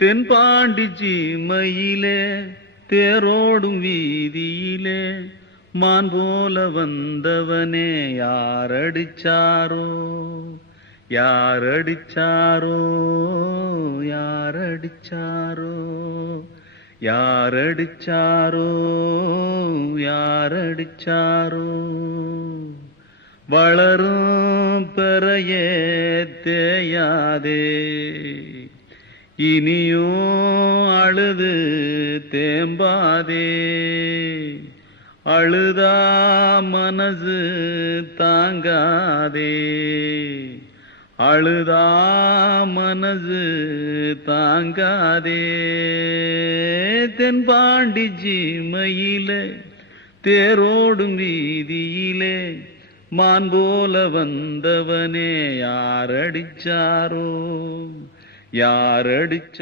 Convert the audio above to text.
தென்பாண்டி சீமையிலே தேரோடும் வீதியிலே மான் போல வந்தவனே யாரடிச்சாரோ யாரடிச்சாரோ யாரடிச்சாரோ யாரடிச்சாரோ யாரடிச்சாரோ வளரும் பெறையே தேயாதே இனியும் அழுது தேம்பாதே அழுதா மனசு தாங்காதே அழுதா மனசு தாங்காதே தென்பாண்டி சீமையிலே தேரோடும் வீதியிலே மான் போல வந்தவனே யாரடிச்சாரோ யாரடிச்ச